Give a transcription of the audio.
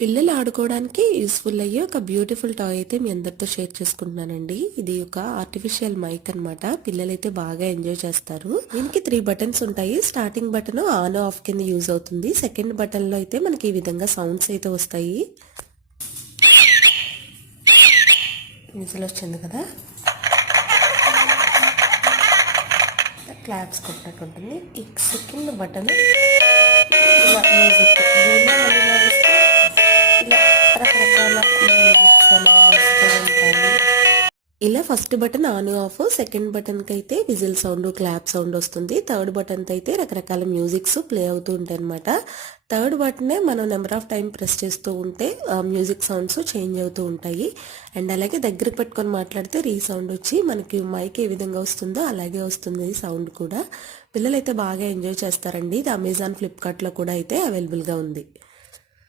పిల్లలు ఆడుకోవడానికి యూస్ఫుల్ అయ్యే ఒక బ్యూటిఫుల్ టాయ్ అయితే మీ అందరితో షేర్ చేసుకుంటున్నానండి. ఇది ఒక ఆర్టిఫిషియల్ మైక్ అన్నమాట. పిల్లలైతే బాగా ఎంజాయ్ చేస్తారు. దీనికి 3 బటన్స్ ఉంటాయి. స్టార్టింగ్ బటన్ ఆన్ ఆఫ్ కింద యూజ్ అవుతుంది. సెకండ్ బటన్ లో అయితే మనకి ఈ విధంగా సౌండ్స్ అయితే వస్తాయి. విజిల్ వచ్చింది కదా, క్లాప్స్ కొట్టినట్టు ఉంటుంది. ఈ సెకండ్ బటన్ ఇలా మ్యూజిక్ ఇలా రకరకాల మ్యూజిక్స్ అనేవి వస్తూ ఉంటాయి. ఇలా first button on off, second button కి అయితే విజిల్ సౌండ్, క్లాప్ సౌండ్ వస్తుంది. థర్డ్ బటన్ తో అయితే రకరకాల మ్యూజిక్స్ ప్లే అవుతూ ఉంటాయి అనమాట. థర్డ్ బటనే మనం నెంబర్ ఆఫ్ టైం ప్రెస్ చేస్తూ ఉంటే మ్యూజిక్ సౌండ్స్ చేంజ్ అవుతూ ఉంటాయి. అండ్ అలాగే దగ్గరకు పెట్టుకొని మాట్లాడితే రీసౌండ్ వచ్చి మనకి మైక్ ఏ విధంగా వస్తుందో అలాగే వస్తుంది సౌండ్ కూడా. పిల్లలైతే బాగా ఎంజాయ్ చేస్తారండి. ఇది అమెజాన్, ఫ్లిప్కార్ట్ లో కూడా అయితే అవైలబుల్ గా ఉంది.